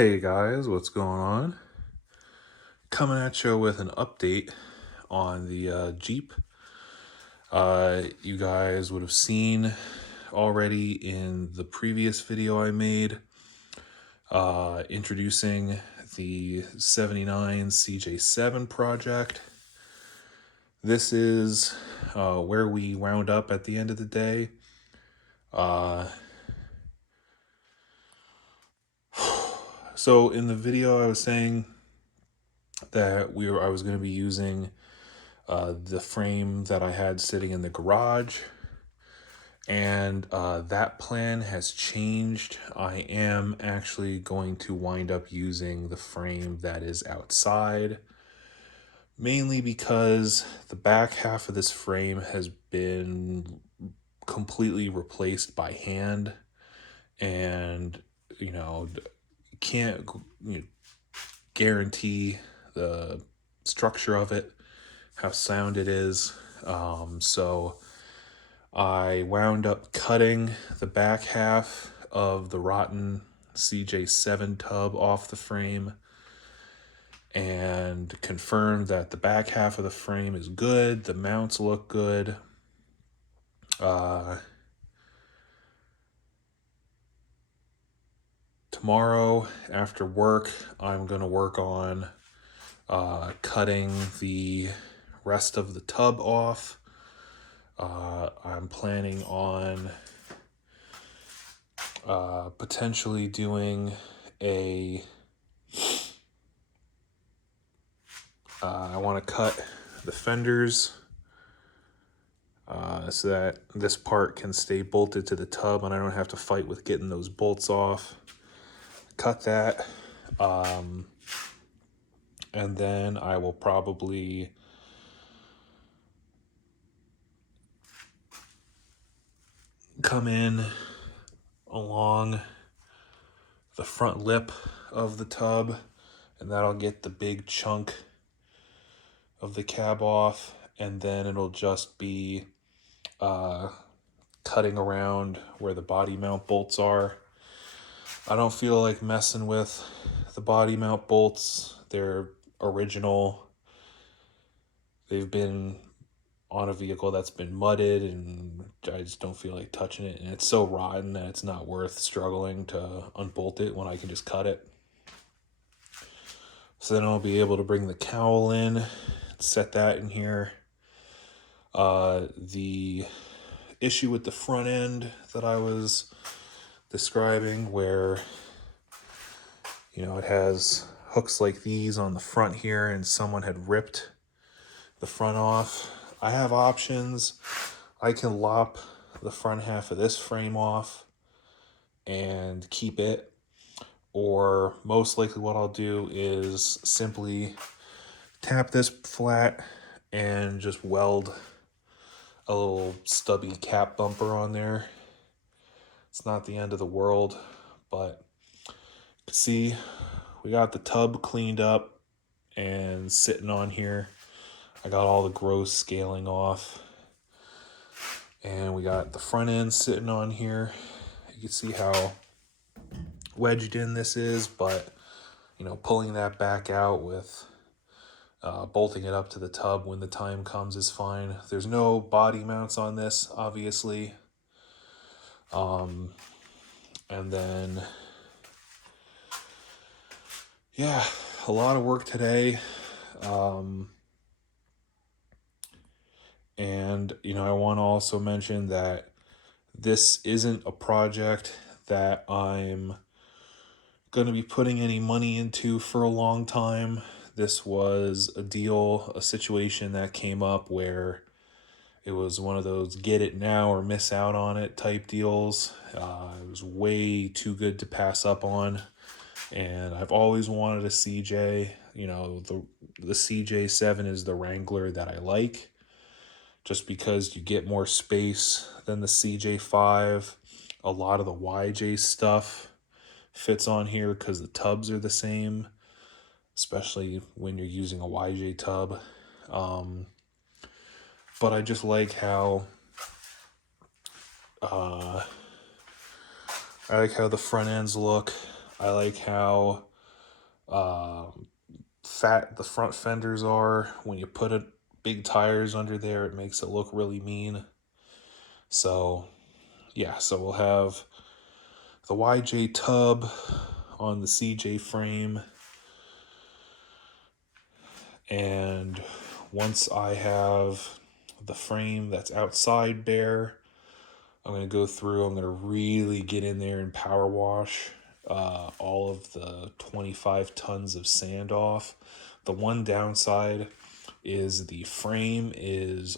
Hey guys, what's going on? Coming at you with an update on the Jeep. You guys would have seen already in the previous video I made introducing the 79 CJ7 project. This is where we wound up at the end of the day. So in the video I was saying that I was going to be using the frame that I had sitting in the garage, and that plan has changed. I am actually going to wind up using the frame that is outside, mainly because the back half of this frame has been completely replaced by hand, and can't guarantee the structure of it, how sound it is. So I wound up cutting the back half of the rotten CJ7 tub off the frame and confirmed that the back half of the frame is good. The mounts look good. Tomorrow after work, I'm going to work on cutting the rest of the tub off. I'm planning on potentially doing I want to cut the fenders so that this part can stay bolted to the tub and I don't have to fight with getting those bolts off. Cut that. And then I will probably come in along the front lip of the tub, and that'll get the big chunk of the cab off, and then it'll just be cutting around where the body mount bolts are. I don't feel like messing with the body mount bolts. They're original. They've been on a vehicle that's been mudded, and I just don't feel like touching it, and it's so rotten that it's not worth struggling to unbolt it when I can just cut it. So then I'll be able to bring the cowl in, set that in here. The issue with the front end that I was describing, where it has hooks like these on the front here and someone had ripped the front off. I have options. I can lop the front half of this frame off and keep it, or most likely what I'll do is simply tap this flat and just weld a little stubby cap bumper on there. It's not the end of the world, but see, we got the tub cleaned up and sitting on here. I got all the gross scaling off, and we got the front end sitting on here. You can see how wedged in this is, but pulling that back out with bolting it up to the tub when the time comes is fine. There's no body mounts on this, obviously. And then, yeah, a lot of work today. And, I want to also mention that this isn't a project that I'm going to be putting any money into for a long time. This was a situation that came up where it was one of those get it now or miss out on it type deals. It was way too good to pass up on. And I've always wanted a CJ. The CJ7 is the Wrangler that I like, just because you get more space than the CJ5. A lot of the YJ stuff fits on here because the tubs are the same, especially when you're using a YJ tub. But I just like how the front ends look. I like how fat the front fenders are. When you put big tires under there, it makes it look really mean. So yeah, so we'll have the YJ tub on the CJ frame, and once I have the frame that's outside bare, I'm going to go through, I'm going to really get in there and power wash all of the 25 tons of sand off. The one downside is the frame is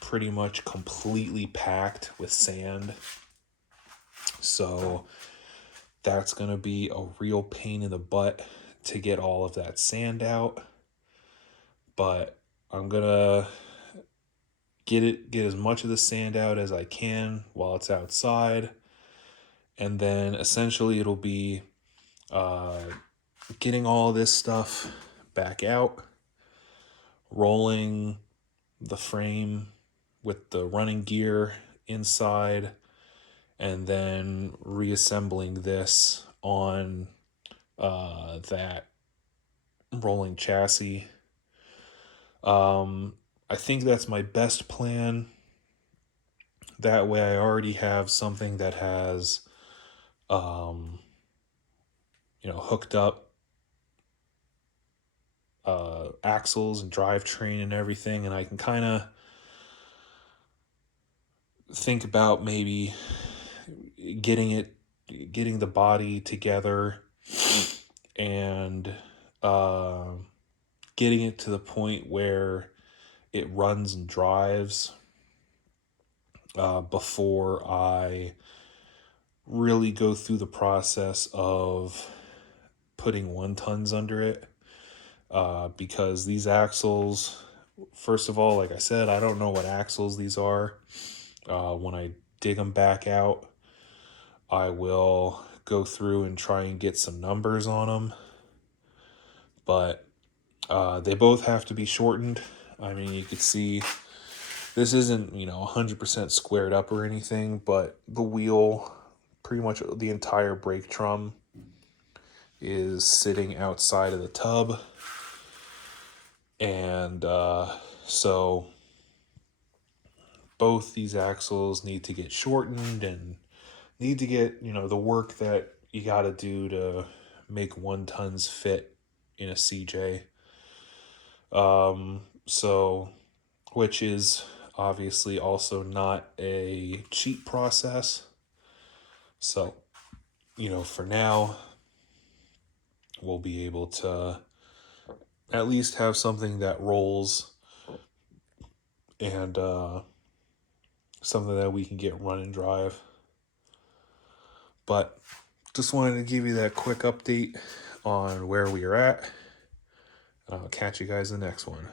pretty much completely packed with sand. So that's going to be a real pain in the butt to get all of that sand out. But I'm going to get as much of the sand out as I can while it's outside. And then essentially it'll be getting all this stuff back out, rolling the frame with the running gear inside, and then reassembling this on that rolling chassis. I think that's my best plan. That way I already have something that has hooked up axles and drivetrain and everything, and I can kind of think about maybe getting the body together and getting it to the point where it runs and drives before I really go through the process of putting 1-tons under it. Because these axles, first of all, like I said, I don't know what axles these are. When I dig them back out, I will go through and try and get some numbers on them. But they both have to be shortened. I mean, you could see this isn't, 100% squared up or anything, but the wheel, pretty much the entire brake drum is sitting outside of the tub. And so both these axles need to get shortened and need to get, the work that you got to do to make 1-tons fit in a CJ. So, which is obviously also not a cheap process. So, for now, we'll be able to at least have something that rolls and something that we can get run and drive. But just wanted to give you that quick update on where we are at. And I'll catch you guys in the next one.